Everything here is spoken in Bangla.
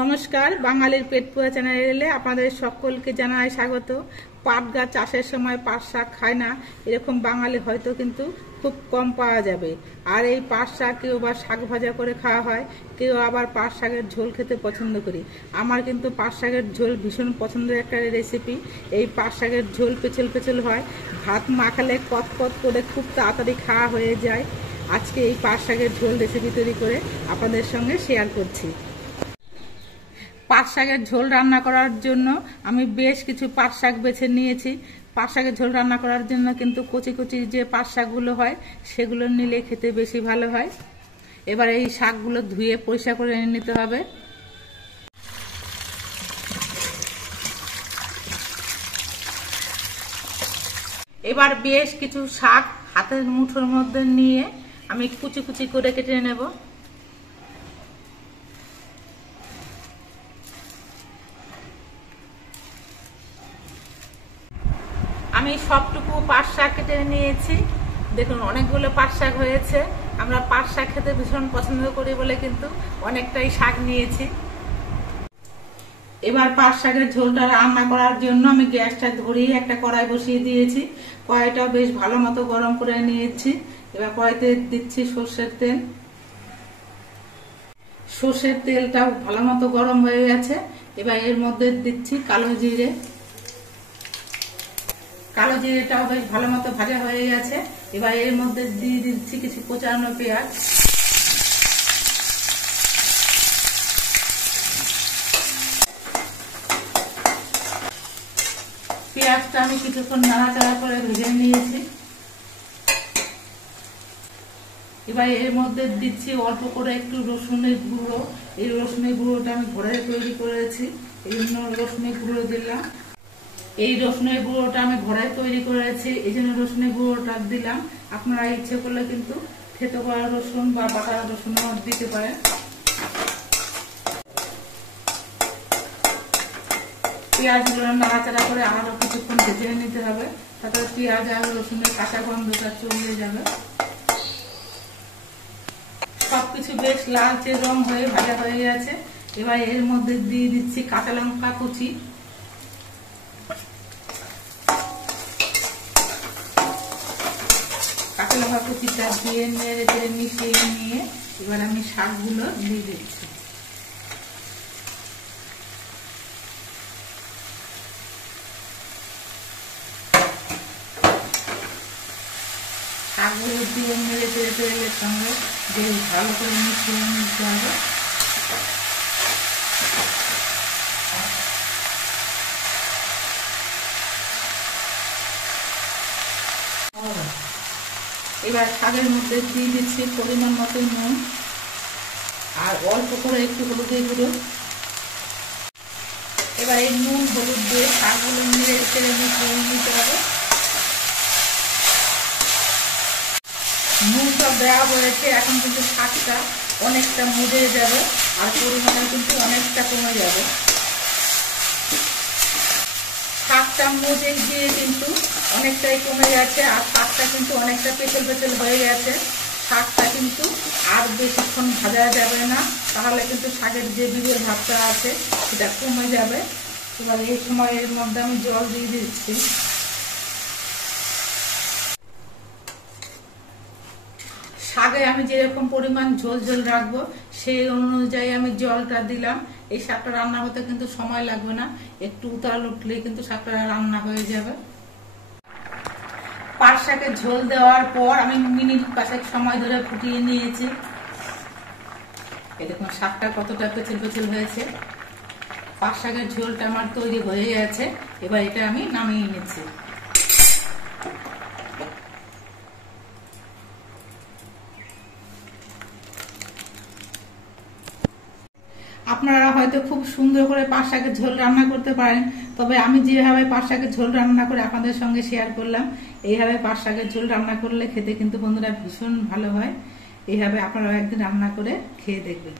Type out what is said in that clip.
নমস্কার, বাঙালির পেট পুরা চ্যানেলে আপনাদের সকলকে জানাই স্বাগত। পাট গাছ চাষের সময় পাট শাক খায় না এরকম বাঙালি হয়তো কিন্তু খুব কম পাওয়া যাবে। আর এই পাট শাক কেউ বা শাক ভাজা করে খাওয়া হয়, কেউ আবার পাট শাকের ঝোল খেতে পছন্দ করি। আমার কিন্তু পাট শাকের ঝোল ভীষণ পছন্দের একটা রেসিপি। এই পাট শাকের ঝোল পেছল পেছল হয়, ভাত মাখালে কত করে খুব তাড়াতাড়ি খাওয়া হয়ে যায়। আজকে এই পাট শাকের ঝোল রেসিপি তৈরি করে আপনাদের সঙ্গে শেয়ার করছি। পাট শাকের ঝোল রান্না করার জন্য আমি বেশ কিছু পাট শাক বেছে নিয়েছি। পাট শাকের ঝোল রান্না করার জন্য কিন্তু কচি কচি যে পাট শাকগুলো হয় সেগুলো নিলে খেতে বেশি ভালো হয়। এবার এই শাকগুলো ধুয়ে পরিষ্কার করে নিতে হবে। এবার বেশ কিছু শাক হাতের মুঠোর মধ্যে নিয়ে আমি কুচি কুচি করে কেটে নেব। আমি সবটুকু পাট শাক কেটে নিয়েছি। দেখুন অনেকগুলো পাট শাক হয়েছে। আমরা পাট শাক খেতে ভীষণ পছন্দ করি বলে কিন্তু অনেকটাই শাক নিয়েছি। এবার পাট শাকের ঝোলটা রান্না করার জন্য আমি গ্যাসটা ধরিয়ে একটা কড়াই বসিয়ে দিয়েছি। কড়াইটাও বেশ ভালো মতো গরম করে নিয়েছি। এবার কড়াইতে দিচ্ছি সর্ষের তেল। সর্ষের তেলটাও ভালো মতো গরম হয়ে গেছে। এবার এর মধ্যে দিচ্ছি কালো জিরে। কালো জিরেটাও বেশ ভালো মতো ভাজা হয়ে গেছে। এবার এর মধ্যে দিয়ে দিচ্ছি কিছু কোচানো পেঁয়াজ। পেঁয়াজটা আমি কিছুক্ষণ নাড়াচাড়া করে ভেজে নিয়েছি। এবার এর মধ্যে দিচ্ছি অল্প করে একটু রসুনের গুঁড়ো। এই রসুনের গুঁড়োটা আমি ঘরে তৈরি করেছি, এই জন্য রসুনের গুঁড়ো দিলাম। এই রসুনের গুঁড়োটা আমি ঘরে তৈরি করেছি, এই জন্য রসুনের গুঁড়োটা দিলাম। আপনারা ইচ্ছে করলে কিন্তু থেতো করা রসুন বা বাটা রসুনও দিতে পারেন। পেঁয়াজগুলো নাড়াচাড়া করে আরো কিছুক্ষণ ভেজে নিতে হবে, তারপরে পেঁয়াজ আর রসুনের কাঁচা গন্ধটা চলে যাবে। সবকিছু বেশ লালচে রং হয়ে ভাজা হয়ে গেছে। এবার এর মধ্যে দিয়ে দিচ্ছি কাঁচা লঙ্কা কুচি। কাঁচা লঙ্কা কুচিটা দিয়ে নেড়ে চেড়ে মিশিয়ে নিয়ে এবার আমি শাকগুলো দিয়ে দিচ্ছি। শাকগুলো দিয়ে নেড়ে চেড়ে তেলের সঙ্গে বেশ ভালো করে মিশিয়ে নিতে হবে। এবার শাকের মধ্যে দিয়ে দিচ্ছি পরিমাণ মতো নুন আর অল্প করে একটু হলুদের গুঁড়ো। এবার এই নুন হলুদ দিয়ে শাকগুলো নেড়ে চেড়ে মিশিয়ে নিতে হবে। নুনটা দেওয়া হয়েছে, এখন কিন্তু শাকটা অনেকটা মজে যাবে আর পরিমাণে কিন্তু অনেকটা কমে যাবে। শাকটা মজে গিয়ে কিন্তু অনেকটাই কমে গেছে আর শাকটা কিন্তু অনেকটা পেছল পেছল হয়ে গেছে। শাকটা কিন্তু আর বেশিক্ষণ ভাজা যাবে না, তাহলে কিন্তু শাকের যে বিজের ভাবটা আছে সেটা কমে যাবে। এবার এই সময় এর মধ্যে আমি জল দিয়ে দিচ্ছি। শাকে আমি যেরকম পরিমাণ ঝোল ঝোল রাখবো সেই অনুযায়ী আমি জলটা দিলাম। এই শাকটা রান্না হতে কিন্তু সময় লাগবে না, একটু উতাল উঠলেই কিন্তু শাকটা রান্না হয়ে যাবে। পাট শাকের ঝোল দেওয়ার পর আমি মিনিট 5 সময় ধরে ফুটিয়ে নিয়েছি। এই দেখুন শাকটা কতটা পেছল পেছল হয়েছে। পাট শাকের ঝোলটা আমার তৈরি হয়ে গেছে। এবার এটা আমি নামিয়ে নিচ্ছি। আপনারা হয়তো খুব সুন্দর করে পাট শাকের ঝোল রান্না করতে পারেন, তবে আমি যেভাবে পাট শাকের ঝোল রান্না করে আপনাদের সঙ্গে শেয়ার করলাম, এইভাবে পাট শাকের ঝোল রান্না করলে খেতে কিন্তু বন্ধুরা ভীষণ ভালো হয়। এইভাবে আপনারা একদিন রান্না করে খেয়ে দেখবেন।